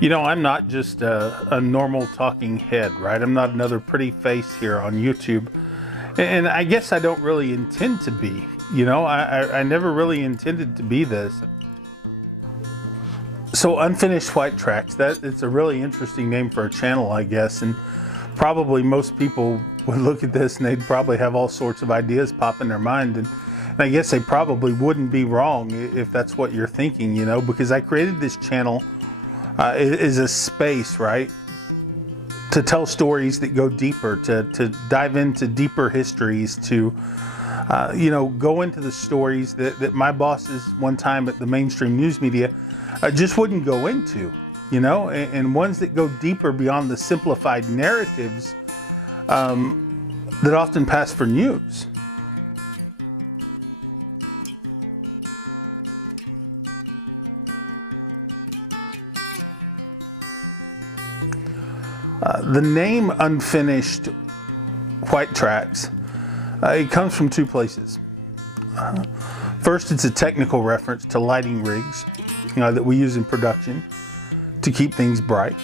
You know, I'm not just a normal talking head, right? I'm not another pretty face here on YouTube. And I guess I don't really intend to be. You know, I never really intended to be this. So Unfinished White Tracks, it's a really interesting name for a channel, I guess. And probably most people would look at this and they'd probably have all sorts of ideas pop in their mind. And I guess they probably wouldn't be wrong if that's what you're thinking, you know, because I created this channel is a space, right, to tell stories that go deeper, to dive into deeper histories, to you know, go into the stories that my bosses one time at the mainstream news media just wouldn't go into, you know, and ones that go deeper beyond the simplified narratives that often pass for news. The name Unfinished White Tracks, it comes from two places. First, it's a technical reference to lighting rigs, you know, that we use in production to keep things bright.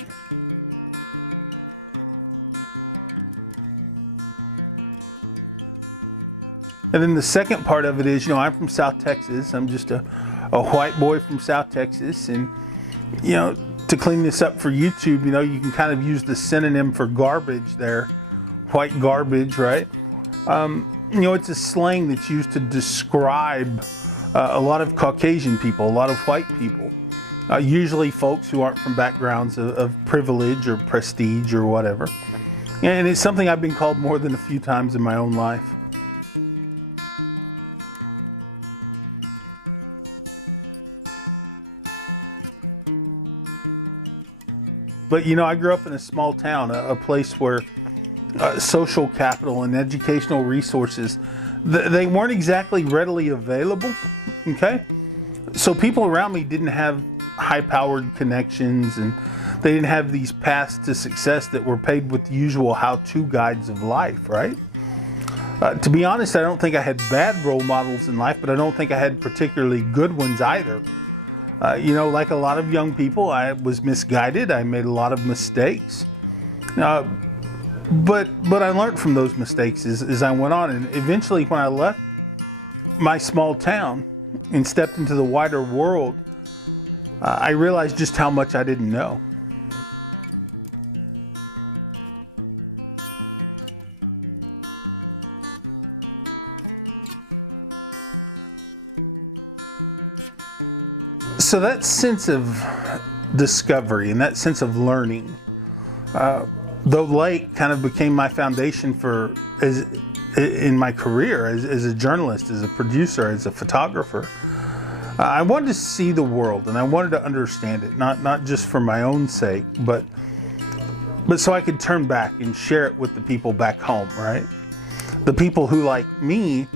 And then the second part of it is, you know, I'm from South Texas. I'm just a white boy from South Texas, and you know, to clean this up for YouTube, you know, you can kind of use the synonym for garbage there, white garbage, right? You know, it's a slang that's used to describe a lot of Caucasian people, a lot of white people, usually folks who aren't from backgrounds of privilege or prestige or whatever. And it's something I've been called more than a few times in my own life. But you know, I grew up in a small town, a place where social capital and educational resources, they weren't exactly readily available, okay? So people around me didn't have high-powered connections, and they didn't have these paths to success that were paved with the usual how-to guides of life, right? To be honest, I don't think I had bad role models in life, but I don't think I had particularly good ones either. You know, like a lot of young people, I was misguided. I made a lot of mistakes. But I learned from those mistakes as I went on. And eventually, when I left my small town and stepped into the wider world, I realized just how much I didn't know. So that sense of discovery and that sense of learning, though late, kind of became my foundation for in my career as a journalist, as a producer, as a photographer. I wanted to see the world and I wanted to understand it, not just for my own sake, but so I could turn back and share it with the people back home, right? The people who, like me,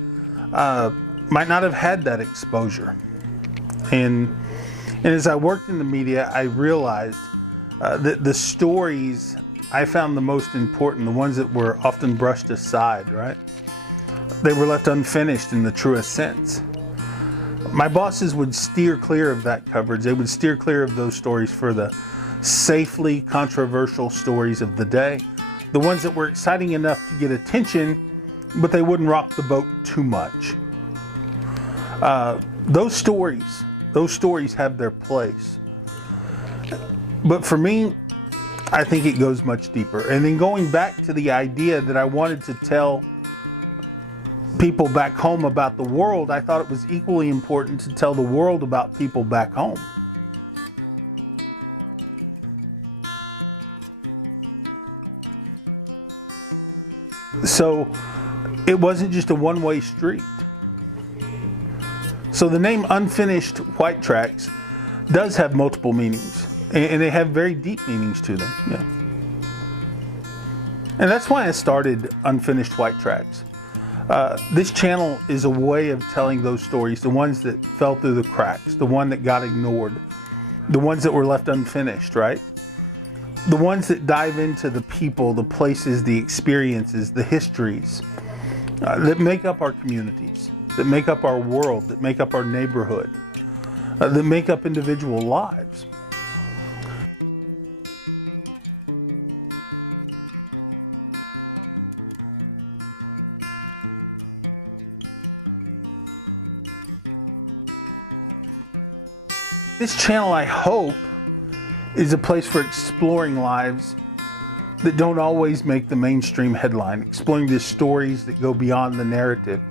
might not have had that exposure. And as I worked in the media, I realized that the stories I found the most important, the ones that were often brushed aside, right? They were left unfinished in the truest sense. My bosses would steer clear of that coverage. They would steer clear of those stories for the safely controversial stories of the day, the ones that were exciting enough to get attention, but they wouldn't rock the boat too much. Those stories have their place. But for me, I think it goes much deeper. And then going back to the idea that I wanted to tell people back home about the world, I thought it was equally important to tell the world about people back home. So it wasn't just a one-way street. So the name Unfinished White Tracks does have multiple meanings, and they have very deep meanings to them. Yeah. And that's why I started Unfinished White Tracks. This channel is a way of telling those stories, the ones that fell through the cracks, the one that got ignored, the ones that were left unfinished, right? The ones that dive into the people, the places, the experiences, the histories that make up our communities, that make up our world, that make up our neighborhood, that make up individual lives. This channel, I hope, is a place for exploring lives that don't always make the mainstream headline, exploring the stories that go beyond the narrative,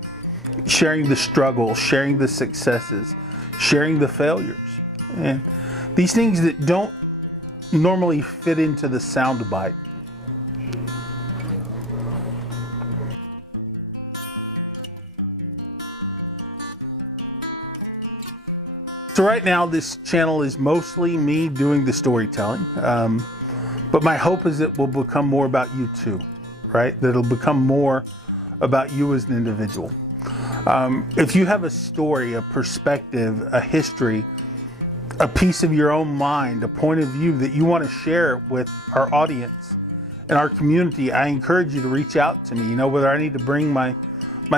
sharing the struggles, sharing the successes, sharing the failures, and these things that don't normally fit into the soundbite. So right now, this channel is mostly me doing the storytelling, but my hope is it will become more about you too, right? That it'll become more about you as an individual. If you have a story, a perspective, a history, a piece of your own mind, a point of view that you want to share with our audience and our community, I encourage you to reach out to me. You know, whether I need to bring my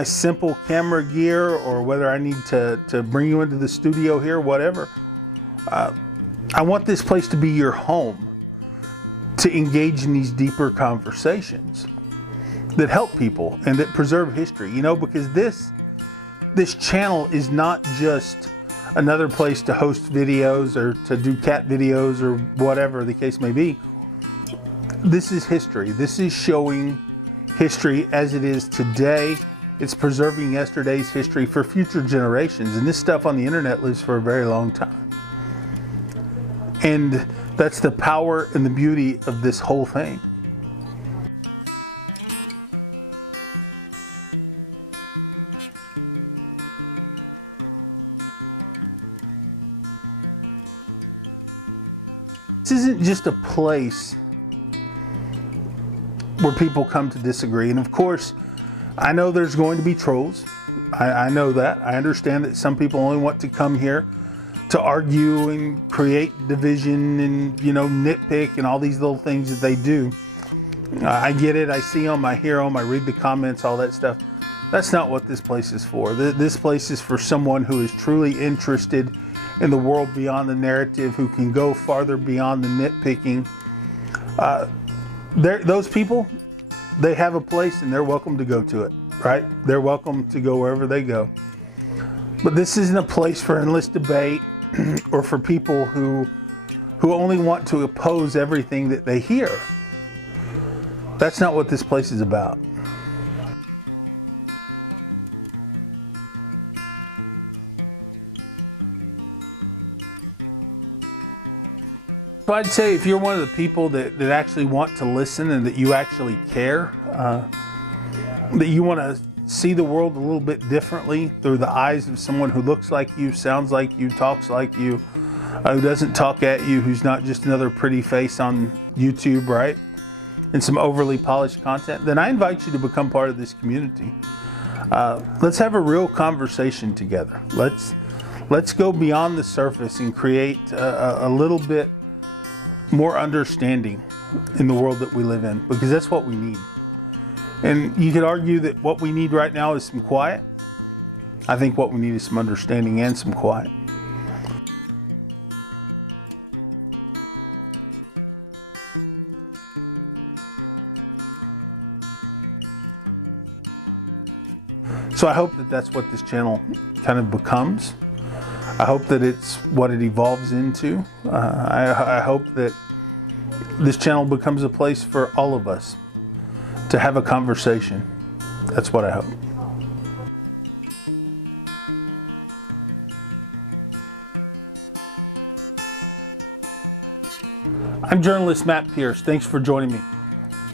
simple camera gear or whether I need to bring you into the studio here, whatever. I want this place to be your home to engage in these deeper conversations that help people and that preserve history, you know, because this channel is not just another place to host videos or to do cat videos or whatever the case may be. This is history. This is showing history as it is today. It's preserving yesterday's history for future generations. And this stuff on the internet lives for a very long time. And that's the power and the beauty of this whole thing. This isn't just a place where people come to disagree. And of course, I know there's going to be trolls. I know that. I understand that some people only want to come here to argue and create division and, you know, nitpick and all these little things that they do. I get it. I see them. I hear them. I read the comments, all that stuff. That's not what this place is for. This place is for someone who is truly interested in the world beyond the narrative, who can go farther beyond the nitpicking. Those people, they have a place and they're welcome to go to it, right? They're welcome to go wherever they go. But this isn't a place for endless debate or for people who only want to oppose everything that they hear. That's not what this place is about. So I'd say if you're one of the people that actually want to listen and that you actually care, that you want to see the world a little bit differently through the eyes of someone who looks like you, sounds like you, talks like you, who doesn't talk at you, who's not just another pretty face on YouTube, right? And some overly polished content, then I invite you to become part of this community. Let's have a real conversation together. Let's go beyond the surface and create a little bit more understanding in the world that we live in, because that's what we need. And you could argue that what we need right now is some quiet. I think what we need is some understanding and some quiet. So I hope that that's what this channel kind of becomes. I hope that it's what it evolves into. I hope that this channel becomes a place for all of us to have a conversation. That's what I hope. I'm journalist Matt Pierce. Thanks for joining me.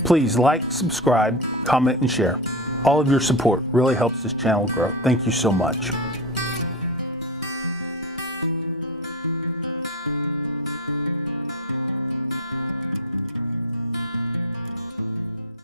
Please like, subscribe, comment, and share. All of your support really helps this channel grow. Thank you so much.